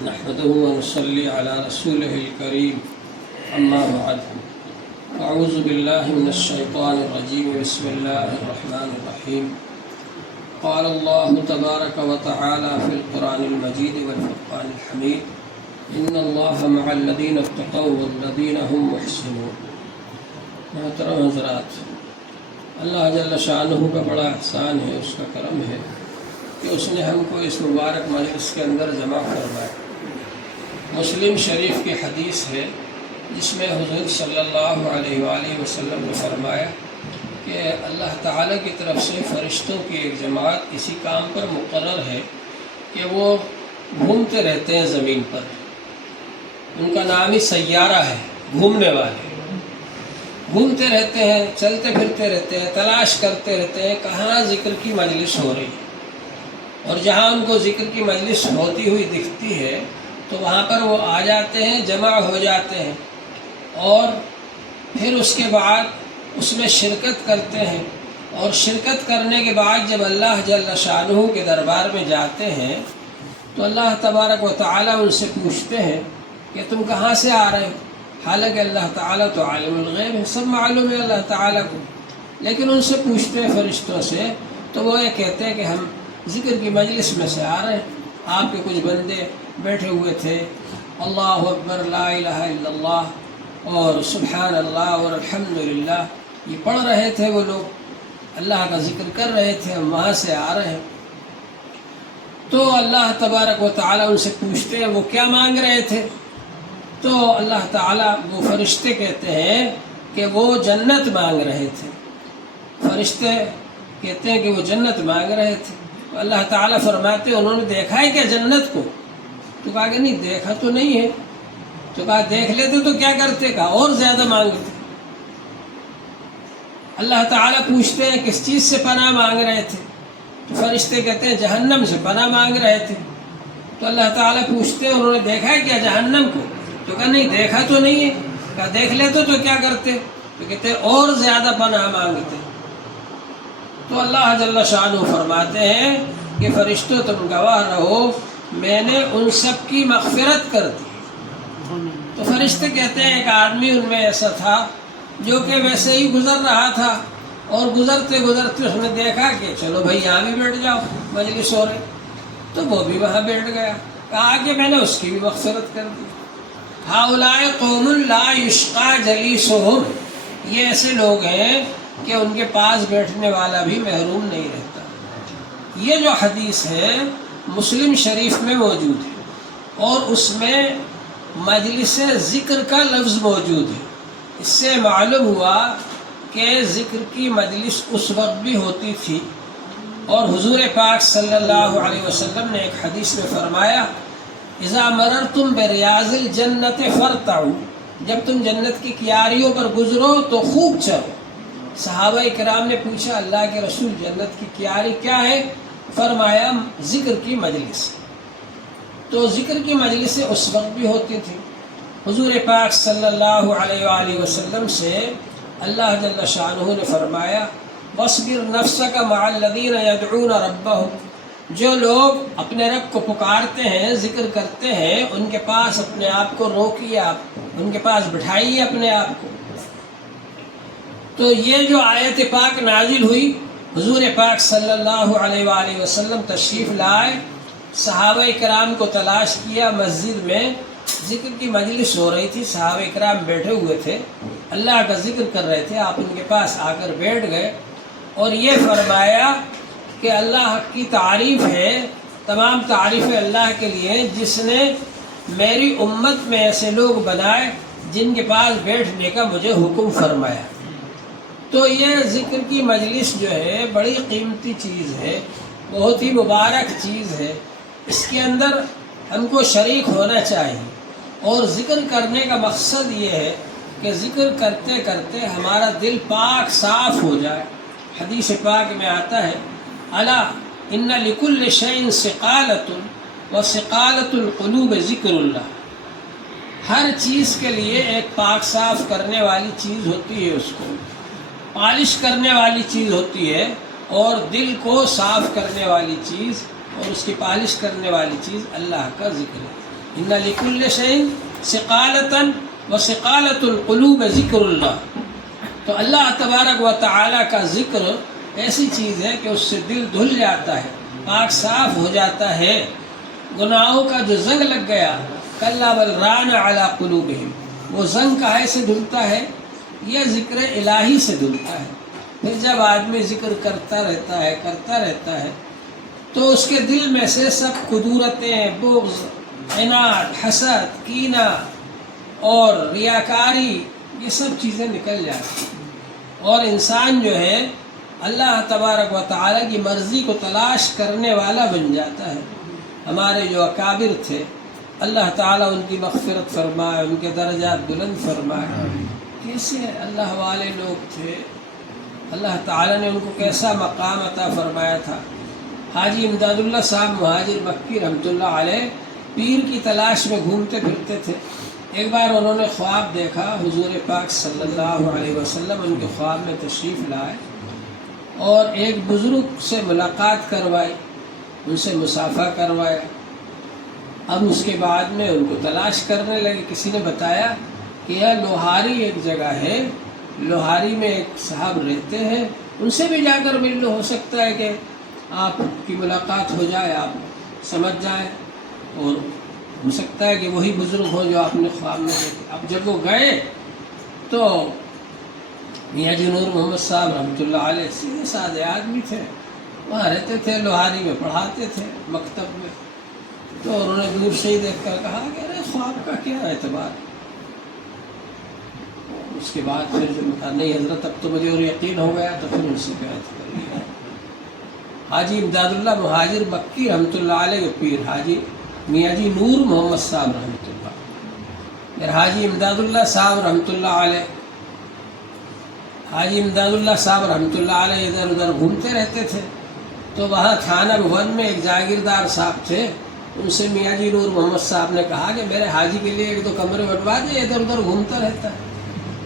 نحمده ونصلي على رسوله الكريم اما بعد اعوذ بالله من الشيطان الرجيم بسم الله الرحمن الرحيم قال الله تبارك وتعالى في القرآن المجيد والفرقان الحميد ان الله مع الذين اتقوا والذين هم محسنون۔ محترم حضرات، اللہ جل شانہ کا بڑا احسان ہے، اس کا کرم ہے کہ اس نے ہم کو اس مبارک مجلس کے اندر جمع فرمایا۔ مسلم شریف کی حدیث ہے جس میں حضور صلی اللہ علیہ وآلہ وسلم نے فرمایا کہ اللہ تعالیٰ کی طرف سے فرشتوں کی ایک جماعت اسی کام پر مقرر ہے کہ وہ گھومتے رہتے ہیں زمین پر۔ ان کا نام ہی سیارہ ہے، گھومنے والے، گھومتے رہتے ہیں، چلتے پھرتے رہتے ہیں، تلاش کرتے رہتے ہیں کہاں ذکر کی مجلس ہو رہی ہے، اور جہاں ان کو ذکر کی مجلس ہوتی ہوئی دکھتی ہے تو وہاں پر وہ آ جاتے ہیں، جمع ہو جاتے ہیں، اور پھر اس کے بعد اس میں شرکت کرتے ہیں، اور شرکت کرنے کے بعد جب اللہ جل شانہ کے دربار میں جاتے ہیں تو اللہ تبارک و تعالیٰ ان سے پوچھتے ہیں کہ تم کہاں سے آ رہے ہو؟ حالانکہ اللہ تعالیٰ تو عالم الغیب ہے، سب معلوم ہے اللہ تعالیٰ کو، لیکن ان سے پوچھتے ہیں فرشتوں سے تو وہ یہ کہتے ہیں کہ ہم ذکر کی مجلس میں سے آ رہے ہیں، آپ کے کچھ بندے بیٹھے ہوئے تھے، اللہ اکبر، لا الہ الا اللہ اور سبحان اللہ اور الحمدللہ یہ پڑھ رہے تھے، وہ لوگ اللہ کا ذکر کر رہے تھے، ہم وہاں سے آ رہے ہیں۔ تو اللہ تبارک و تعالیٰ ان سے پوچھتے ہیں وہ کیا مانگ رہے تھے؟ تو اللہ تعالیٰ، وہ فرشتے کہتے ہیں کہ وہ جنت مانگ رہے تھے۔ فرشتے کہتے ہیں کہ وہ جنت مانگ رہے تھے۔ تو اللہ تعالیٰ فرماتے ہیں انہوں نے دیکھا ہے کیا جنت کو؟ تو کہا کہ نہیں دیکھا تو نہیں ہے۔ تو کہا دیکھ لیتے تو کیا کرتے؟ کہا اور زیادہ مانگتے۔ اللہ تعالیٰ پوچھتے ہیں کس چیز سے پناہ مانگ رہے تھے؟ تو فرشتے کہتے ہیں جہنم سے پناہ مانگ رہے تھے۔ تو اللہ تعالیٰ پوچھتے ہیں انہوں نے دیکھا ہے کیا جہنم کو؟ تو کہا نہیں دیکھا تو نہیں ہے۔ کہا دیکھ لیتے تو کیا کرتے؟ تو کہتے ہیں اور زیادہ پناہ مانگتے۔ تو اللہ جل شانہ فرماتے ہیں کہ فرشتوں تم گواہ رہو، میں نے ان سب کی مغفرت کر دی۔ تو فرشتے کہتے ہیں ایک آدمی ان میں ایسا تھا جو کہ ویسے ہی گزر رہا تھا، اور گزرتے گزرتے اس نے دیکھا کہ چلو بھائی یہاں بھی بیٹھ جاؤ، مجلس ہو رہے، تو وہ بھی وہاں بیٹھ گیا۔ کہا کہ میں نے اس کی بھی مغفرت کر دی۔ ہؤلاء قوم لا یشقی جلیسہم، یہ ایسے لوگ ہیں کہ ان کے پاس بیٹھنے والا بھی محروم نہیں رہتا۔ یہ جو حدیث ہے مسلم شریف میں موجود ہے، اور اس میں مجلس ذکر کا لفظ موجود ہے۔ اس سے معلوم ہوا کہ ذکر کی مجلس اس وقت بھی ہوتی تھی، اور حضور پاک صلی اللہ علیہ وسلم نے ایک حدیث میں فرمایا اذا مررتم بریاض الجنت فارتعوا، جب تم جنت کی کیاریوں پر گزرو تو خوب چلو۔ صحابہ کرام نے پوچھا اللہ کے رسول جنت کی کیاری کیا ہے؟ فرمایا ذکر کی مجلس۔ تو ذکر کی مجلسیں اس وقت بھی ہوتی تھی۔ حضور پاک صلی اللہ علیہ وآلہ وسلم سے اللہ جل شانہ نے فرمایا وَاصْبِرْ نَفْسَكَ مَعَ الَّذِينَ يَدْعُونَ رَبَّهُمْ، جو لوگ اپنے رب کو پکارتے ہیں، ذکر کرتے ہیں، ان کے پاس اپنے آپ کو روکیے، آپ ان کے پاس بٹھائیے اپنے آپ کو۔ تو یہ جو آیت پاک نازل ہوئی، حضور پاک صلی اللہ علیہ وآلہ وسلم تشریف لائے، صحابہ کرام کو تلاش کیا، مسجد میں ذکر کی مجلس ہو رہی تھی، صحابہ کرام بیٹھے ہوئے تھے، اللہ کا ذکر کر رہے تھے، آپ ان کے پاس آ کر بیٹھ گئے، اور یہ فرمایا کہ اللہ کی تعریف ہے، تمام تعریفیں اللہ کے لیے جس نے میری امت میں ایسے لوگ بنائے جن کے پاس بیٹھنے کا مجھے حکم فرمایا۔ تو یہ ذکر کی مجلس جو ہے بڑی قیمتی چیز ہے، بہت ہی مبارک چیز ہے، اس کے اندر ہم کو شریک ہونا چاہیے، اور ذکر کرنے کا مقصد یہ ہے کہ ذکر کرتے کرتے ہمارا دل پاک صاف ہو جائے۔ حدیث پاک میں آتا ہے الا ان لکل شیء ثقالۃ وثقالۃ القلوب ذکر اللہ، ہر چیز کے لیے ایک پاک صاف کرنے والی چیز ہوتی ہے، اس کو پالش کرنے والی چیز ہوتی ہے، اور دل کو صاف کرنے والی چیز اور اس کی پالش کرنے والی چیز اللہ کا ذکر ہے۔ ان لکل شیء ثقالۃ وثقالۃ القلوب ذکر اللہ۔ تو اللہ تبارک و تعالیٰ کا ذکر ایسی چیز ہے کہ اس سے دل دھل جاتا ہے، پاک صاف ہو جاتا ہے، گناہوں کا جو زنگ لگ گیا، کلا بل ران علی قلوبہم، وہ زنگ کہاں سے دھلتا ہے؟ یہ ذکر الہی سے دھلتا ہے۔ پھر جب آدمی ذکر کرتا رہتا ہے تو اس کے دل میں سے سب قدورتیں، بغض، عناد، حسد، کینہ اور ریاکاری، یہ سب چیزیں نکل جاتی ہیں، اور انسان جو ہے اللہ تبارک و تعالیٰ کی مرضی کو تلاش کرنے والا بن جاتا ہے۔ ہمارے جو اکابر تھے، اللہ تعالیٰ ان کی مغفرت فرمائے، ان کے درجات بلند فرمائے، کیسے اللہ والے لوگ تھے، اللہ تعالیٰ نے ان کو کیسا مقام عطا فرمایا تھا۔ حاجی امداد اللہ صاحب مہاجر مکی رحمۃ اللہ علیہ پیر کی تلاش میں گھومتے پھرتے تھے۔ ایک بار انہوں نے خواب دیکھا، حضور پاک صلی اللہ علیہ وسلم ان کے خواب میں تشریف لائے اور ایک بزرگ سے ملاقات کروائی، ان سے مصافحہ کروایا۔ اب اس کے بعد میں ان کو تلاش کرنے لگے۔ کسی نے بتایا کہ یہ لوہاری ایک جگہ ہے، لوہاری میں ایک صاحب رہتے ہیں، ان سے بھی جا کر مل لو، ہو سکتا ہے کہ آپ کی ملاقات ہو جائے، آپ سمجھ جائیں، اور ہو سکتا ہے کہ وہی بزرگ ہو جو آپ نے خواب میں دیکھے۔ اب جب وہ گئے تو میاں جی نور محمد صاحب رحمۃ اللہ علیہ سیدھے سادے آدمی تھے، وہاں رہتے تھے، لوہاری میں پڑھاتے تھے مکتب میں۔ تو انہوں نے دور سے ہی دیکھ کر کہا کہ ارے خواب کا کیا اعتبار۔ اس کے بعد پھر جو کہا نہیں حضرت اب تو مجھے اور یقین ہو گیا، تو پھر ان سے بیعت کر لیا۔ حاجی امداد اللہ مہاجر مکی رحمۃ اللہ علیہ کے پیر حاجی میاں جی نور محمد صاحب رحمۃ اللہ، پھر حاجی امداد اللہ صاحب رحمۃ اللہ علیہ، حاجی امداد اللہ صاحب رحمۃ اللہ علیہ ادھر ادھر گھومتے رہتے تھے۔ تو وہاں تھانہ بھون میں ایک جاگیردار صاحب تھے، ان سے میاں جی نور محمد صاحب نے کہا کہ میرے حاجی کے لیے ایک دو کمرے بنوا دیں، ادھر ادھر گھومتا رہتا ہے۔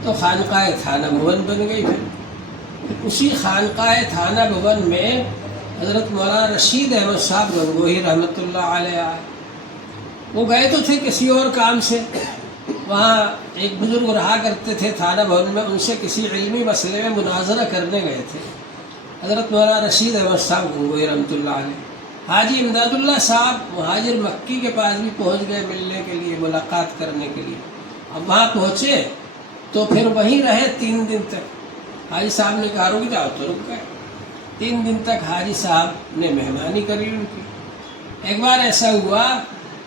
تو خانقاہ تھانہ بھون بن گئی۔ پھر اسی خانقاہ تھانہ بھون میں حضرت مولانا رشید احمد صاحب گنگوہی رحمۃ اللہ علیہ آئے۔ وہ گئے تو تھے کسی اور کام سے، وہاں ایک بزرگ رہا کرتے تھے تھانہ بھون میں، ان سے کسی علمی مسئلے میں مناظرہ کرنے گئے تھے حضرت مولانا رشید احمد صاحب گنگوہی رحمۃ اللہ علیہ۔ حاجی امداد اللہ صاحب مہاجر مکی کے پاس بھی پہنچ گئے ملنے کے لیے، ملاقات کرنے کے لیے۔ اب وہاں پہنچے تو پھر وہیں رہے 3 دن تک۔ حاجی صاحب نے کہا رک جاؤ، تو رک گئے۔ 3 دن تک حاجی صاحب نے مہمانی کری ان کی۔ ایک بار ایسا ہوا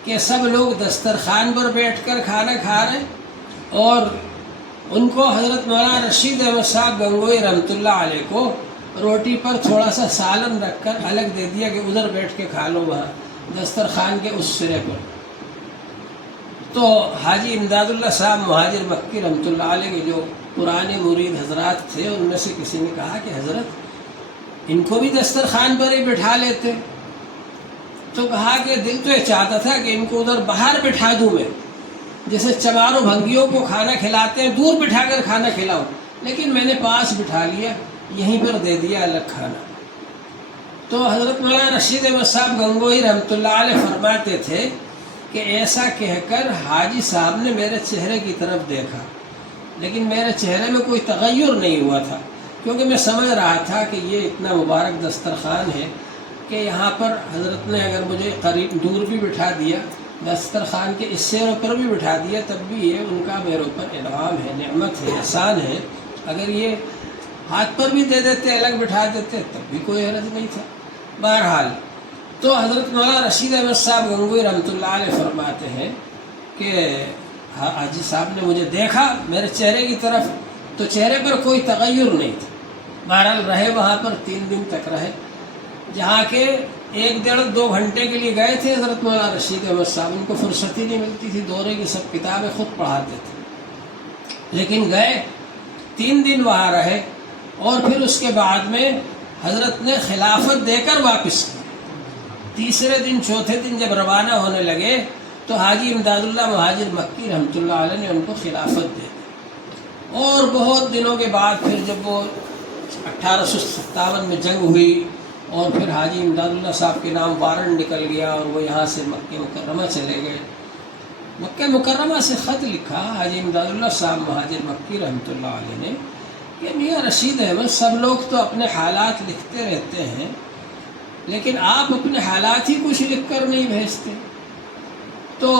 کہ سب لوگ دسترخوان پر بیٹھ کر کھانا کھا رہے، اور ان کو حضرت مولانا رشید احمد صاحب گنگوہی رحمۃ اللہ علیہ کو روٹی پر تھوڑا سا سالن رکھ کر الگ دے دیا کہ ادھر بیٹھ کے کھا لو، وہاں دسترخوان کے اس سرے پر۔ تو حاجی امداد اللہ صاحب مہاجر مکی رحمۃ اللہ علیہ کے جو پرانے مرید حضرات تھے، ان میں سے کسی نے کہا کہ حضرت ان کو بھی دسترخوان پر ہی بٹھا لیتے۔ تو کہا کہ دل تو یہ چاہتا تھا کہ ان کو ادھر باہر بٹھا دوں میں، جیسے چماروں بھنگیوں کو کھانا کھلاتے ہیں، دور بٹھا کر کھانا کھلاؤں، لیکن میں نے پاس بٹھا لیا، یہیں پر دے دیا الگ کھانا۔ تو حضرت مولانا رشید احمد صاحب گنگوہی رحمۃ اللہ علیہ فرماتے تھے کہ ایسا کہہ کر حاجی صاحب نے میرے چہرے کی طرف دیکھا، لیکن میرے چہرے میں کوئی تغیر نہیں ہوا تھا، کیونکہ میں سمجھ رہا تھا کہ یہ اتنا مبارک دسترخوان ہے کہ یہاں پر حضرت نے اگر مجھے قریب دور بھی بٹھا دیا، دسترخوان کے اس سرے پر بھی بٹھا دیا، تب بھی یہ ان کا میرے اوپر انعام ہے، نعمت ہے، احسان ہے۔ اگر یہ ہاتھ پر بھی دے دیتے، الگ بٹھا دیتے، تب بھی کوئی حرج نہیں تھا۔ بہرحال تو حضرت مولانا رشید احمد صاحب گنگوہی رحمۃ اللہ علیہ فرماتے ہیں کہ حاجی صاحب نے مجھے دیکھا میرے چہرے کی طرف، تو چہرے پر کوئی تغیر نہیں تھا۔ بہرحال رہے وہاں پر 3 دن تک رہے، جہاں کے 1-1.5-2 گھنٹے کے لیے گئے تھے حضرت مولانا رشید احمد صاحب، ان کو فرصت ہی نہیں ملتی تھی، دورے کی سب کتابیں خود پڑھاتے تھے، لیکن گئے 3 دن وہاں رہے، اور پھر اس کے بعد میں حضرت نے خلافت دے کر واپس کی۔ تیسرے دن چوتھے دن جب روانہ ہونے لگے تو حاجی امداد اللہ مہاجر مکی رحمۃ اللہ علیہ نے ان کو خلافت دے دی، اور بہت دنوں کے بعد پھر جب وہ 1857 میں جنگ ہوئی اور پھر حاجی امداد اللہ صاحب کے نام وارنٹ نکل گیا اور وہ یہاں سے مکہ مکرمہ چلے گئے. مکہ مکرمہ سے خط لکھا حاجی امداد اللہ صاحب مہاجر مکی رحمۃ اللہ علیہ نے کہ میاں رشید احمد سب لوگ تو اپنے حالات لکھتے رہتے ہیں لیکن آپ اپنے حالات ہی کچھ لکھ کر نہیں بھیجتے. تو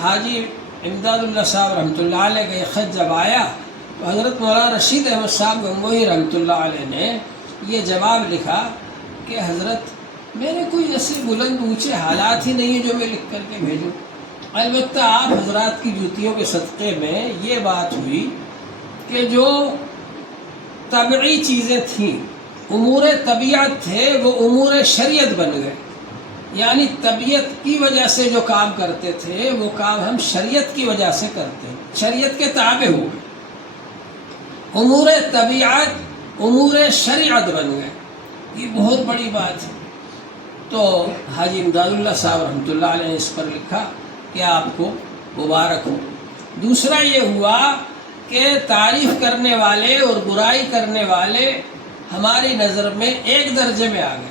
حاجی امداد اللہ صاحب رحمۃ اللہ علیہ کا یہ خط جب آیا تو حضرت مولانا رشید احمد صاحب گنگوہی رحمۃ اللہ علیہ نے یہ جواب لکھا کہ حضرت میرے کوئی ایسے بلند اونچے حالات ہی نہیں ہیں جو میں لکھ کر کے بھیجوں. البتہ آپ حضرات کی جوتیوں کے صدقے میں یہ بات ہوئی کہ جو طبعی چیزیں تھیں امور طبیعت تھے وہ امور شریعت بن گئے. یعنی طبیعت کی وجہ سے جو کام کرتے تھے وہ کام ہم شریعت کی وجہ سے کرتے ہیں, شریعت کے تابع ہو گئے. امور طبیعت امور شریعت بن گئے. یہ بہت بڑی بات ہے. تو حاجی امداد اللہ صاحب رحمۃ اللہ علیہ نے اس پر لکھا کہ آپ کو مبارک ہو. دوسرا یہ ہوا کہ تعریف کرنے والے اور برائی کرنے والے ہماری نظر میں ایک درجے میں آ گئے.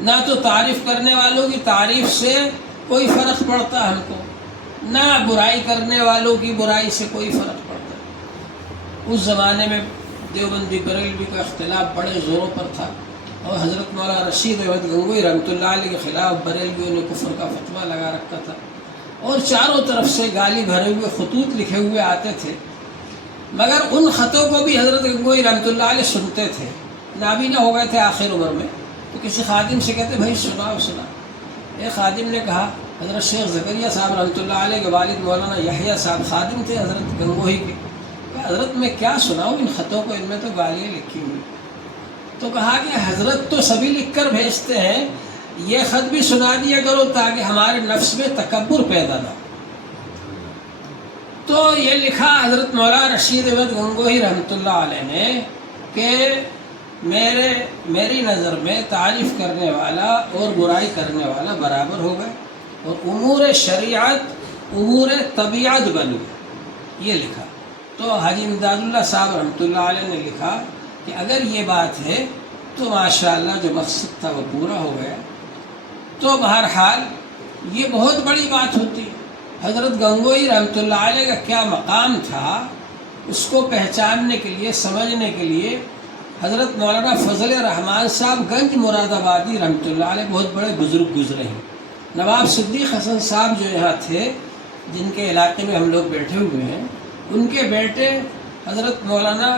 نہ تو تعریف کرنے والوں کی تعریف سے کوئی فرق پڑتا ہم کو, نہ برائی کرنے والوں کی برائی سے کوئی فرق پڑتا. اس زمانے میں دیوبندی بریلوی کا اختلاف بڑے زوروں پر تھا اور حضرت مولانا رشید احمد گنگوہی رحمۃ اللہ علیہ کے خلاف بریلویوں نے کفر کا فتویٰ لگا رکھا تھا اور چاروں طرف سے گالی بھرے ہوئے خطوط لکھے ہوئے آتے تھے. مگر ان خطوں کو بھی حضرت گنگوہی رحمۃ اللہ علیہ سنتے تھے. نابینا ہو گئے تھے آخر عمر میں, تو کسی خادم سے کہتے بھائی سناؤ. ایک خادم نے کہا حضرت شیخ زکریا صاحب رحمۃ اللہ علیہ کے والد مولانا یحییٰ صاحب خادم تھے حضرت گنگوہی کے, کہ حضرت میں کیا سناؤں ان خطوں کو, ان میں تو گالیاں لکھی ہوئی. تو کہا کہ حضرت تو سبھی لکھ کر بھیجتے ہیں, یہ خط بھی سنا دیا کرو تاکہ ہمارے نفس میں تکبر پیدا نہ ہو. تو یہ لکھا حضرت مولانا رشید احمد گنگوہی رحمۃ اللہ علیہ نے کہ میری نظر میں تعریف کرنے والا اور برائی کرنے والا برابر ہو گئے اور امور شریعت امور طبیعت بن گئے. یہ لکھا. تو حاجی امداد اللہ صاحب رحمۃ اللہ علیہ نے لکھا کہ اگر یہ بات ہے تو ماشاءاللہ جو مقصد تھا وہ پورا ہو گیا. تو بہرحال یہ بہت بڑی بات ہوتی. حضرت گنگوہی رحمۃ اللہ علیہ کا کیا مقام تھا اس کو پہچاننے کے لیے, سمجھنے کے لیے حضرت مولانا فضل الرحمان صاحب گنج مراد آبادی رحمۃ اللہ علیہ بہت بڑے بزرگ گزرے ہیں. نواب صدیق حسن صاحب جو یہاں تھے جن کے علاقے میں ہم لوگ بیٹھے ہوئے ہیں, ان کے بیٹے حضرت مولانا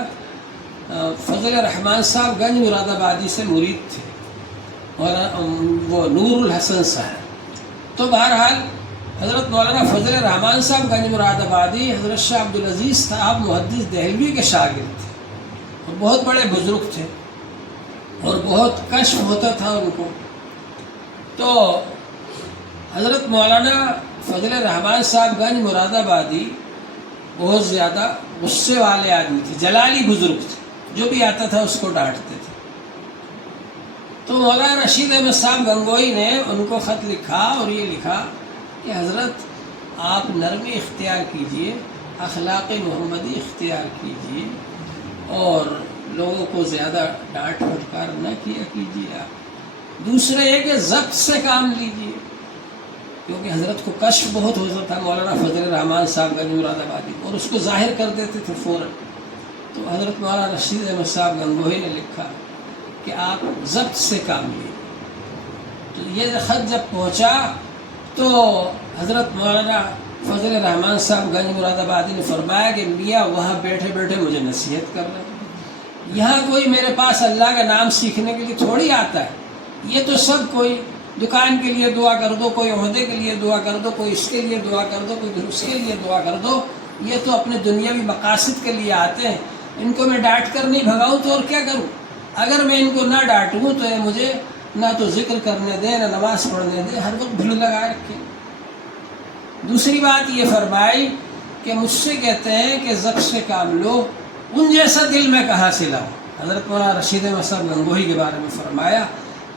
فضل الرحمان صاحب گنج مراد آبادی سے مرید تھے, وہ نور الحسن صاحب. تو بہرحال حضرت مولانا فضل الرحمان صاحب گنج مراد آبادی حضرت شاہ عبدالعزیز صاحب محدث دہلوی کے شاگرد تھے اور بہت بڑے بزرگ تھے اور بہت کشف ہوتا تھا ان کو. تو حضرت مولانا فضل الرحمان صاحب گنج مراد آبادی بہت زیادہ غصے والے آدمی تھے, جلالی بزرگ تھے, جو بھی آتا تھا اس کو ڈانٹتے تھے. تو مولانا رشید احمد صاحب گنگوہی نے ان کو خط لکھا اور یہ لکھا کہ حضرت آپ نرمی اختیار کیجئے, اخلاق محمدی اختیار کیجئے اور لوگوں کو زیادہ ڈانٹ پھٹکار نہ کیا کیجیے. آپ دوسرے یہ کہ ضبط سے کام لیجیے, کیونکہ حضرت کو کشف بہت ہوتا تھا مولانا فضل الرحمان صاحب گنج مراد آبادی, اور اس کو ظاہر کر دیتے تھے فوراً. تو حضرت مولانا رشید احمد صاحب گنگوہی نے لکھا کہ آپ ضبط سے کام لیجیے. تو یہ خط جب پہنچا تو حضرت مولانا فضل الرحمان صاحب گنج مراد آبادی نے فرمایا کہ میاں وہاں بیٹھے بیٹھے مجھے نصیحت کر رہے ہیں, یہاں کوئی میرے پاس اللہ کا نام سیکھنے کے لیے تھوڑی آتا ہے. یہ تو سب کوئی دکان کے لیے دعا کر دو, کوئی عہدے کے لیے دعا کر دو, کوئی اس کے لیے دعا کر دو, کوئی اس کے لیے دعا کر دو. یہ تو اپنے دنیاوی مقاصد کے لیے آتے ہیں. ان کو میں ڈانٹ کر نہیں بھگاؤں تو اور کیا کروں؟ اگر میں ان کو نہ ڈانٹوں تو یہ مجھے نہ تو ذکر کرنے دے نہ نماز پڑھنے دے, ہر وقت بھیڑ لگا رکھے. دوسری بات یہ فرمائی کہ مجھ سے کہتے ہیں کہ ضبط سے کام لو, ان جیسا دل میں کہاں سے لاؤں. حضرت مولانا رشید احمد صاحب گنگوہی کے بارے میں فرمایا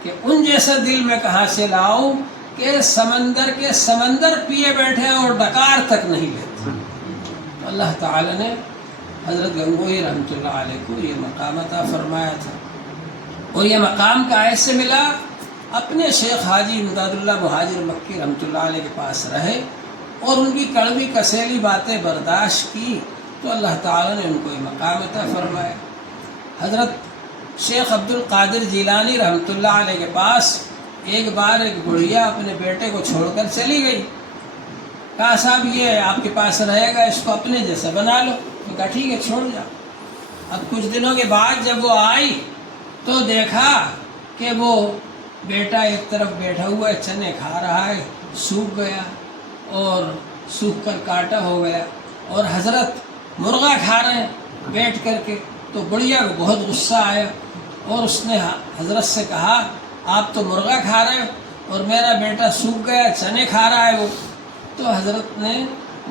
کہ ان جیسا دل میں کہاں سے لاؤں کہ سمندر کے سمندر پیے بیٹھے اور ڈکار تک نہیں لیتے. اللہ تعالی نے حضرت گنگوہی رحمۃ اللہ علیہ کو یہ مقام عطا فرمایا تھا. اور یہ مقام کائس سے ملا؟ اپنے شیخ حاجی امداد اللہ مہاجر مکی رحمۃ اللہ علیہ کے پاس رہے اور ان کی کڑوی کسیلی باتیں برداشت کی تو اللہ تعالیٰ نے ان کو یہ مقام عطا فرمایا۔ حضرت شیخ عبد القادر جیلانی رحمۃ اللہ علیہ کے پاس ایک بار ایک بڑھیا اپنے بیٹے کو چھوڑ کر چلی گئی۔ کہا صاحب یہ آپ کے پاس رہے گا، اس کو اپنے جیسا بنا لو۔ تو کہا ٹھیک ہے چھوڑ جاؤ۔ اب کچھ دنوں کے بعد جب وہ آئی تو دیکھا کہ وہ بیٹا ایک طرف بیٹھا ہوا ہے، چنے کھا رہا ہے، سوکھ گیا اور سوکھ کر کاٹا ہو گیا، اور حضرت مرغا کھا رہے ہیں بیٹھ کر کے۔ تو بڑھیا کو بہت غصہ آیا اور اس نے حضرت سے کہا آپ تو مرغا کھا رہے ہو اور میرا بیٹا سوکھ گیا، چنے کھا رہا ہے وہ۔ تو حضرت نے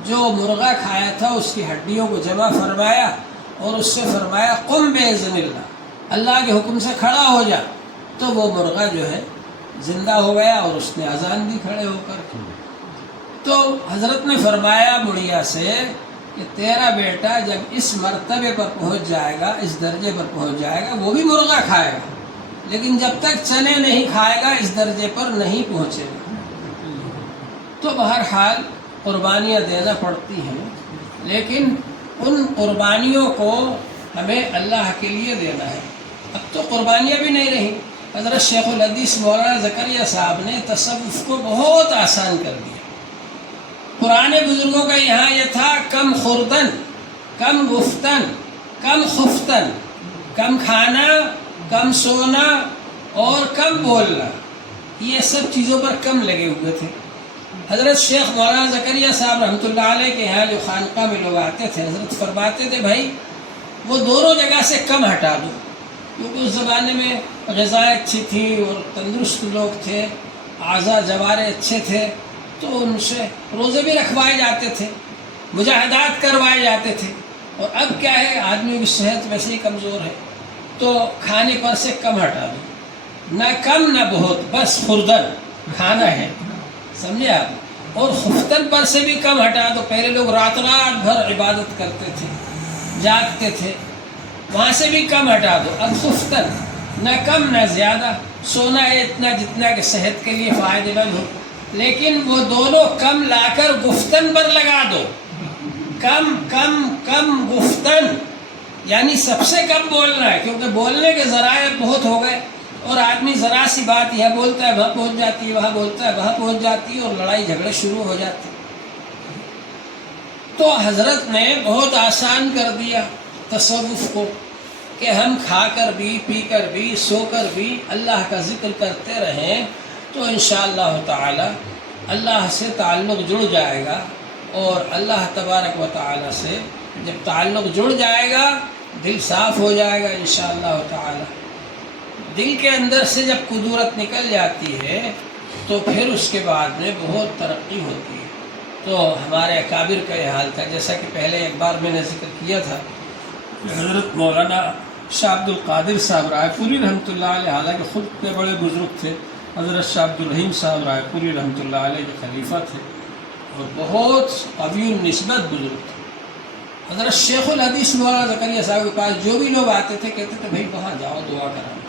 جو مرغا کھایا تھا اس کی ہڈیوں کو جمع فرمایا اور اس سے فرمایا قم باذن اللہ، اللہ کے حکم سے کھڑا ہو جا۔ تو وہ مرغا جو ہے زندہ ہو گیا اور اس نے اذان دی کھڑے ہو کر۔ تو حضرت نے فرمایا بڑھیا سے کہ تیرا بیٹا جب اس مرتبے پر پہنچ جائے گا، اس درجے پر پہنچ جائے گا، وہ بھی مرغا کھائے گا، لیکن جب تک چنے نہیں کھائے گا اس درجے پر نہیں پہنچے گا۔ تو بہرحال قربانیاں دینا پڑتی ہیں، لیکن ان قربانیوں کو ہمیں اللہ کے لیے دینا ہے۔ اب تو قربانیاں بھی نہیں رہیں۔ حضرت شیخ الحدیث مولانا زکریا صاحب نے تصوف کو بہت آسان کر دیا۔ پرانے بزرگوں کا یہاں یہ تھا کم خوردن، کم گفتن، کم خفتن، کم کھانا، کم سونا اور کم بولنا، یہ سب چیزوں پر کم لگے ہوئے تھے۔ حضرت شیخ مولانا زکریا صاحب رحمۃ اللہ علیہ کے یہاں جو خانقاہ میں لوگ آتے تھے، حضرت فرماتے تھے بھائی وہ دونوں جگہ سے کم ہٹا دو، کیونکہ اس زمانے میں غذائیں اچھی تھی اور تندرست لوگ تھے، اعضاء جوارے اچھے تھے، تو ان سے روزے بھی رکھوائے جاتے تھے، مجاہدات کروائے جاتے تھے۔ اور اب کیا ہے، آدمی کی صحت ویسے ہی کمزور ہے، تو کھانے پر سے کم ہٹا دو، نہ کم نہ بہت، بس خوردن کھانا ہے، سمجھے آپ؟ اور خفتن پر سے بھی کم ہٹا دو۔ پہلے لوگ رات رات بھر عبادت کرتے تھے، جاگتے تھے، وہاں سے بھی کم ہٹا دو۔ اب خفتن نہ کم نہ زیادہ، سونا ہے اتنا جتنا کہ صحت کے لیے فائدہ مند ہو، لیکن وہ دونوں کم لا کر گفتن پر لگا دو۔ کم کم کم گفتن، یعنی سب سے کم بولنا ہے، کیونکہ بولنے کے ذرائع بہت ہو گئے اور آدمی ذرا سی بات یہ بولتا ہے وہاں پہنچ جاتی ہے، وہاں بولتا ہے وہاں پہنچ جاتی ہے، اور لڑائی جھگڑے شروع ہو جاتے ہیں۔ تو حضرت نے بہت آسان کر دیا تصوف کو کہ ہم کھا کر بھی، پی کر بھی، سو کر بھی اللہ کا ذکر کرتے رہیں تو انشاءاللہ تعالی اللہ سے تعلق جڑ جائے گا، اور اللہ تبارک و تعالی سے جب تعلق جڑ جائے گا دل صاف ہو جائے گا انشاءاللہ تعالی۔ دل کے اندر سے جب قدورت نکل جاتی ہے تو پھر اس کے بعد میں بہت ترقی ہوتی ہے۔ تو ہمارے اکابر کا یہ حال تھا، جیسا کہ پہلے ایک بار میں نے ذکر کیا تھا، حضرت مولانا شاہ عبد القادر صاحب رائے پوری رحمۃ اللہ علیہ، حالانکہ خود کے بڑے بزرگ تھے، حضرت شاہ عبد الرحیم صاحب رائے پوری رحمۃ اللہ علیہ کے خلیفہ تھے اور بہت قوی النسبت بزرگ تھے۔ حضرت شیخ الحدیث مولانا زکریا صاحب کے پاس جو بھی لوگ آتے تھے کہتے تھے بھائی وہاں جاؤ دعا کرانا،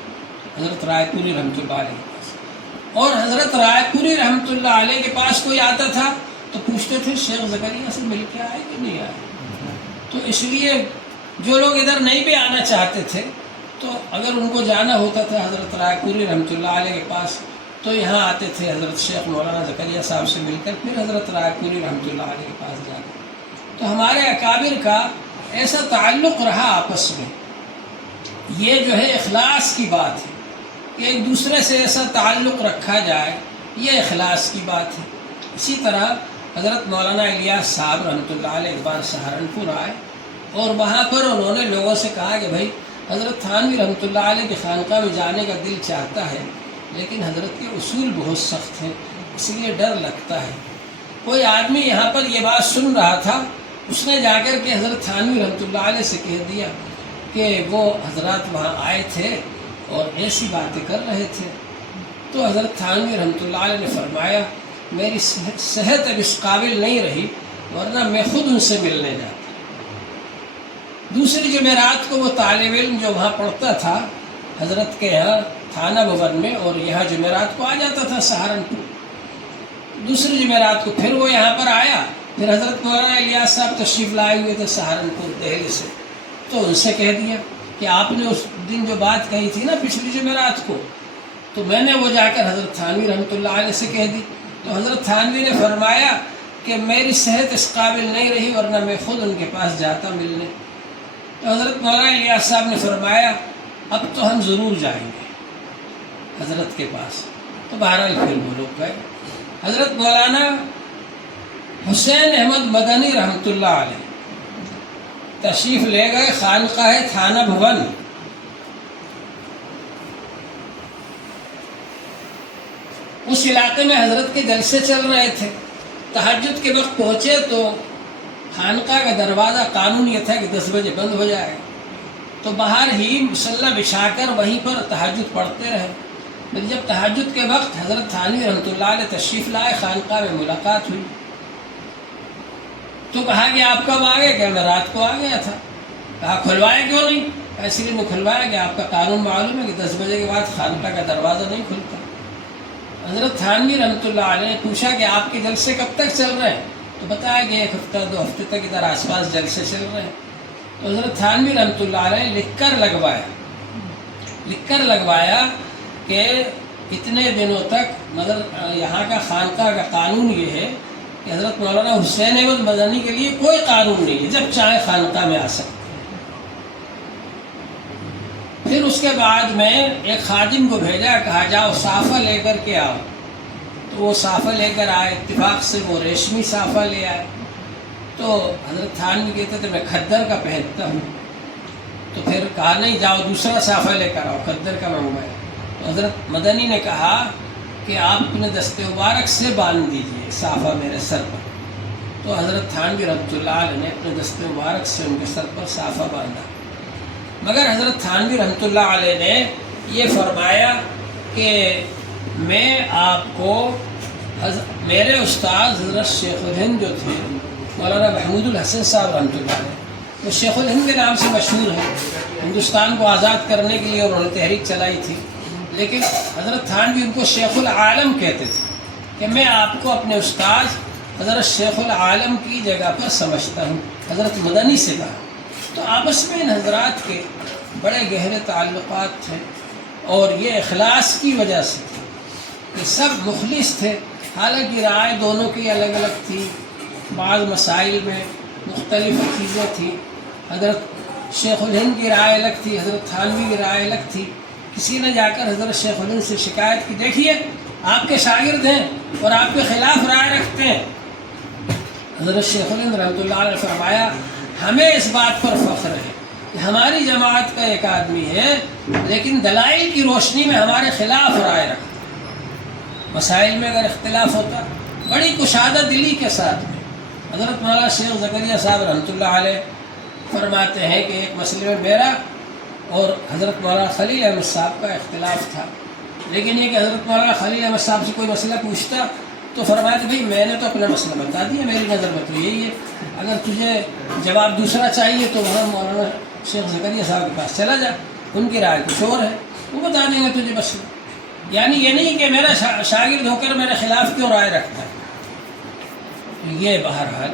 حضرت رائے پوری رحمۃ اللہ علیہ کے پاس۔ اور حضرت رائے پوری رحمۃ اللہ علیہ کے پاس کوئی آتا تھا تو پوچھتے تھے شیخ زکریا سے مل کے آئے کہ نہیں آئے؟ تو اس لیے جو لوگ ادھر نہیں بھی آنا چاہتے تھے تو اگر ان کو جانا ہوتا تھا حضرت رائے پوری رحمۃ اللہ علیہ کے پاس تو یہاں آتے تھے حضرت شیخ مولانا زکریا صاحب سے مل کر پھر حضرت رائے پوری رحمۃ اللہ علیہ کے پاس جاتے۔ تو ہمارے اکابر کا ایسا تعلق رہا آپس میں، یہ جو ہے اخلاص کی بات ہے کہ ایک دوسرے سے ایسا تعلق رکھا جائے، یہ اخلاص کی بات ہے۔ اسی طرح حضرت مولانا الیاس صاحب رحمۃ اللہ علیہ ایک بار سہارنپور آئے اور وہاں پر انہوں نے لوگوں سے کہا کہ بھائی حضرت تھانوی رحمۃ اللہ علیہ کی خانقاہ میں جانے کا دل چاہتا ہے، لیکن حضرت کے اصول بہت سخت ہیں، اس لیے ڈر لگتا ہے۔ کوئی آدمی یہاں پر یہ بات سن رہا تھا، اس نے جا کر کے حضرت تھانوی رحمۃ اللہ علیہ سے کہہ دیا کہ وہ حضرات وہاں آئے تھے اور ایسی باتیں کر رہے تھے۔ تو حضرت تھانوی رحمۃ اللہ علیہ نے فرمایا میری صحت اب اس قابل نہیں رہی، ورنہ میں خود ان سے ملنے جاتا۔ دوسری جمعرات کو وہ طالب علم جو وہاں پڑھتا تھا حضرت کے یہاں تھانہ بھون میں، اور یہاں جمعرات کو آ جاتا تھا سہارنپور. دوسری جمعرات کو پھر وہ یہاں پر آیا. پھر حضرت مولانا الیاس صاحب تشریف لائے ہوئے تھے سہارنپور دہلی سے، تو ان سے کہہ دیا کہ آپ نے اس دن جو بات کہی تھی نا پچھلی جمعرات کو، تو میں نے وہ جا کر حضرت تھانوی رحمۃ اللہ علیہ سے کہہ دی. تو حضرت تھانوی نے فرمایا کہ میری صحت اس قابل نہیں رہی ورنہ میں خود ان کے پاس جاتا ملنے. تو حضرت مولانا الیاس صاحب نے فرمایا اب تو ہم ضرور جائیں گے حضرت کے پاس. تو بہرحال پھر وہ لوگ گئے. حضرت مولانا حسین احمد مدنی رحمۃ اللہ علیہ تشریف لے گئے خانقاہ تھانہ بھون. اس علاقے میں حضرت کے جلسے چل رہے تھے. تہجد کے وقت پہنچے تو خانقاہ کا دروازہ قانون یہ تھا کہ 10 بجے بند ہو جائے. تو باہر ہی مصلی بچھا کر وہیں پر تہجد پڑھتے رہے. جب تہجد کے وقت حضرت تھانوی رحمۃ اللہ علیہ تشریف لائے، خانقاہ میں ملاقات ہوئی. تو کہا کہ آپ کب آ گئے؟ کہ میں رات کو آ گیا تھا. کہا کھلوایا کیوں نہیں؟ اس لیے میں کھلوایا کہ آپ کا قانون معلوم ہے کہ 10 بجے کے بعد خانقاہ کا دروازہ نہیں کھلتا. حضرت تھانوی رحمۃ اللہ علیہ نے پوچھا کہ آپ کے جلسے کب تک چل رہے ہیں؟ تو بتایا کہ 1 ہفتہ 2 ہفتے تک ادھر آس پاس جلسے چل رہے ہیں. تو حضرت تھانوی رحمۃ اللہ علیہ نے لکھ کر لگوایا کہ اتنے دنوں تک مگر یہاں کا خانقاہ کا قانون یہ ہے کہ حضرت مولانا حسین احمد مدنی کے لیے کوئی قانون نہیں ہے، جب چاہے خانقاہ میں آ سکتے. پھر اس کے بعد میں ایک خادم کو بھیجا، کہا جاؤ صافہ لے کر کے آؤ. تو وہ صافہ لے کر آئے. اتفاق سے وہ ریشمی صافہ لے آئے. تو حضرت تھانوی کہتے تھے میں کھدر کا پہنتا ہوں. تو پھر کہا نہیں، جاؤ دوسرا صافہ لے کر آؤ، کھدر کا منگوایا. تو حضرت مدنی نے کہا کہ آپ اپنے دست مبارک سے باندھ دیجئے صافہ میرے سر پر. تو حضرت تھانوی رحمۃ اللہ علیہ نے اپنے دست مبارک سے ان کے سر پر صافہ باندھا. مگر حضرت تھانوی رحمۃ اللہ علیہ نے یہ فرمایا کہ میں آپ کو میرے استاد حضرت شیخ الہند جو تھے مولانا محمود الحسن صاحب رحمۃ اللہ علیہ، وہ شیخ الہند کے نام سے مشہور ہیں. ہندوستان کو آزاد کرنے کے لیے انہوں نے تحریک چلائی تھی. لیکن حضرت تھانوی ان کو شیخ العالم کہتے تھے کہ میں آپ کو اپنے استاد حضرت شیخ العالم کی جگہ پر سمجھتا ہوں. حضرت مدنی سے کہا. تو آپس میں ان حضرات کے بڑے گہرے تعلقات تھے، اور یہ اخلاص کی وجہ سے تھے کہ سب مخلص تھے. حالانکہ رائے دونوں کی الگ الگ تھی، بعض مسائل میں مختلف چیزیں تھیں. حضرت شیخ الہند کی رائے الگ تھی، حضرت تھانوی کی رائے الگ تھی. کسی نے جا کر حضرت شیخ الہند سے شکایت کی، دیکھیے آپ کے شاگرد ہیں اور آپ کے خلاف رائے رکھتے ہیں. حضرت شیخ الہند رحمۃ اللہ علیہ نے فرمایا ہمیں اس بات پر فخر ہے کہ ہماری جماعت کا ایک آدمی ہے لیکن دلائل کی روشنی میں ہمارے خلاف رائے رکھتا. مسائل میں اگر اختلاف ہوتا بڑی کشادہ دلی کے ساتھ میں. حضرت مولانا شیخ زکریا صاحب رحمۃ اللہ علیہ فرماتے ہیں کہ ایک مسئلے میں میرا اور حضرت مولانا خلیل احمد صاحب کا اختلاف تھا. لیکن یہ کہ حضرت مولانا خلیل احمد صاحب سے کوئی مسئلہ پوچھتا تو فرمایا کہ بھائی میں نے تو اپنا مسئلہ بتا دیا، میری نظر میں تو یہی ہے، اگر تجھے جواب دوسرا چاہیے تو وہاں مولانا شیخ زکریا صاحب کے پاس چلا جا، ان کی رائے کچھ اور ہے، وہ بتا دیں گے تجھے مسئلہ. یعنی یہ نہیں کہ میرا شاگرد ہو کر میرے خلاف کیوں رائے رکھتا ہے. یہ بہرحال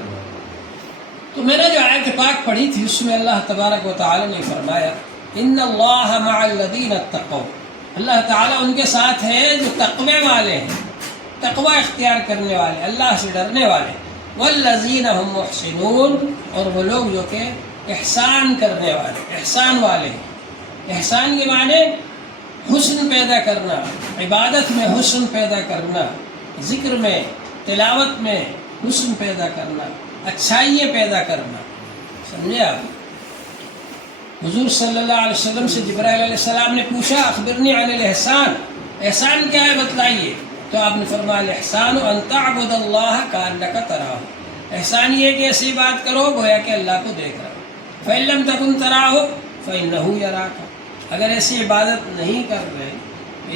تو میں نے جو آیت پاک پڑھی تھی اس میں اللہ تبارک و تعالی نے فرمایا ان اللہ مع الذین اتقوا، اللہ تعالیٰ ان کے ساتھ ہے جو تقوی والے ہیں، تقوی اختیار کرنے والے، اللہ سے ڈرنے والے. والذین هم محسنون، اور وہ لوگ جو کہ احسان کرنے والے، احسان والے ہیں. احسان کے معنی حسن پیدا کرنا، عبادت میں حسن پیدا کرنا، ذکر میں تلاوت میں حسن پیدا کرنا، اچھائیاں پیدا کرنا. سمجھے آپ؟ حضور صلی اللہ علیہ وسلم سے جبرائیل علیہ السلام نے پوچھا اخبرنی عن الاحسان، احسان کیا ہے بتلائیے. تو آپ نے فرمایا الاحسان ان تعبد اللہ کانک تراہ، احسان یہ کہ ایسی بات کرو گویا کہ اللہ کو دیکھ رہا. فإن لم تکن تراہ فإنہ یراک، اگر ایسی عبادت نہیں کر رہے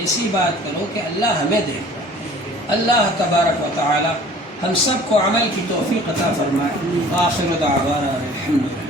ایسی بات کرو کہ اللہ ہمیں دیکھ رہا ہے. اللہ تبارک و تعالی ہم سب کو عمل کی توفیق عطا فرمائے. آخر دعوانا الحمدللہ.